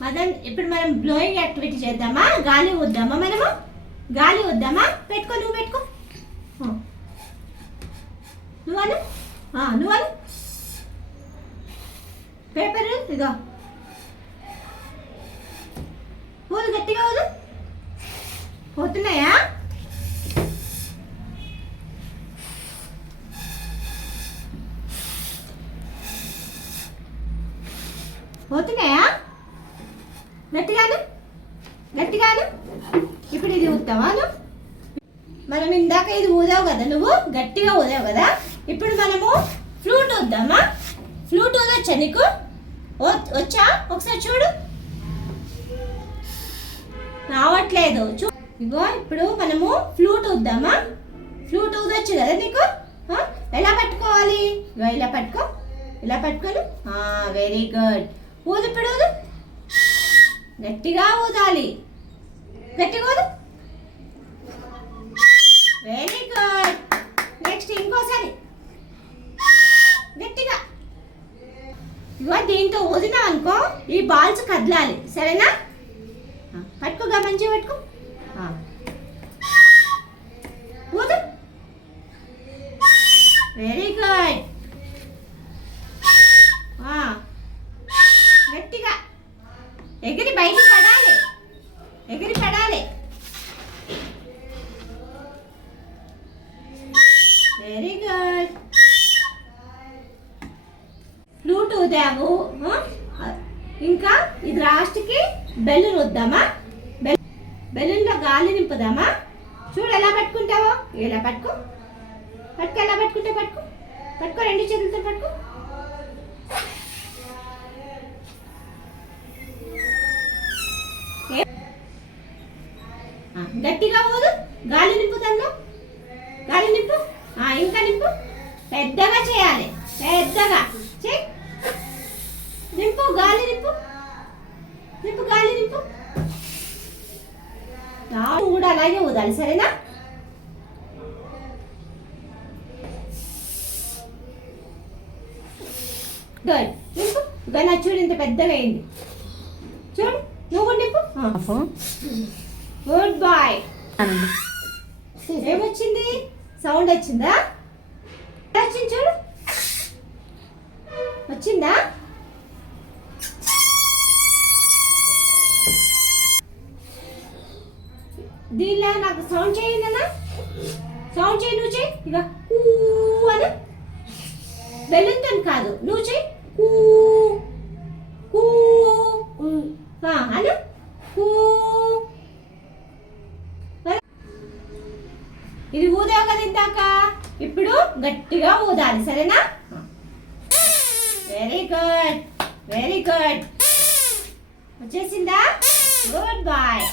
మదన్ ఇప్పుడు మనం blowing activity చేద్దామా? గాలి వద్దామా? మనము గాలి వద్దామా? పెట్టుకో, నువ్వు పెట్టుకో, నువ్వు నువ్వు పేపర్ ఇదో పూలు గట్టిగా వదు. పోతున్నాయా? పోతున్నాయా? గట్టిగాను గట్టిగాను. ఇప్పుడు ఇది ఊతావా నువ్వు? మనం ఇందాక ఇది ఊదావు కదా, నువ్వు గట్టిగా ఊదావు కదా. ఇప్పుడు మనము ఫ్లూట్ వద్దామా? ఫ్లూట్ ఊదొచ్చా నీకు? వచ్చా? ఒకసారి చూడు. రావట్లేదు. ఇగో ఇప్పుడు మనము ఫ్లూట్ ఊద్దామా? ఫ్లూట్ ఊదొచ్చు కదా నీకు. ఎలా పట్టుకోవాలి? ఇగో ఇలా పట్టుకో, ఇలా పట్టుకోను. Very good. ఊదు, ఇప్పుడు ఊదు. గట్టిగా ఊదాలి, గట్టిగా ఊదు. Very good. నెక్స్ట్ ఇంకోసారి గట్టిగా. ఇగో దీంతో ఊదినా అనుకో ఈ బాల్స్ కదలాలి, సరేనా? పట్టుకోగా, మంచిగా పట్టుకో. ఊదు. Very good. గట్టిగా ఎగిరి బయటికి పడాలి, ఎగిరి పడాలి. Very good. ఫ్లూట్ ఊదాము. ఇంకా ఇది లాస్ట్కి బెలూన్ వద్దామా? బెలూన్లో గాలి నింపుదామా? చూడు ఎలా పట్టుకుంటావో. ఇలా పట్టుకో, పట్టుకో. ఎలా పట్టుకుంటే పట్టుకో, పట్టుకో, రెండు చేతులతో పట్టుకో. గట్టిగా ఊదు. గాలి నింపు, దానిలో గాలి నింపు. ఇంకా నింపు. పెద్దగా చేయాలి, పెద్దగా చేయి. నింపు, గాలి నింపు, నింపు, గాలి నింపు. కూడా అలాగే ఊదాలి, సరేనా? గుడ్. నింపు. గనా చూడు ఇంత పెద్దగా అయింది. చూడు, నువ్వు నింపు. Good bye. ఏమొచ్చింది? సౌండ్ వచ్చిందా? వచ్చింది చూడు, వచ్చిందా? దీనిలో నాకు సౌండ్ చేయండి అన్న. సౌండ్ చేయి, నువ్వు చేయి. ఇక కూ అని. బెలూన్తో కాదు, నువ్వు చేయి. కూ కూ అను. కూ. ఇది ఊదావు కదా ఇందాక, ఇప్పుడు గట్టిగా ఊదాలి, సరేనా? Very good, very good. వచ్చేసిందా? Good bye.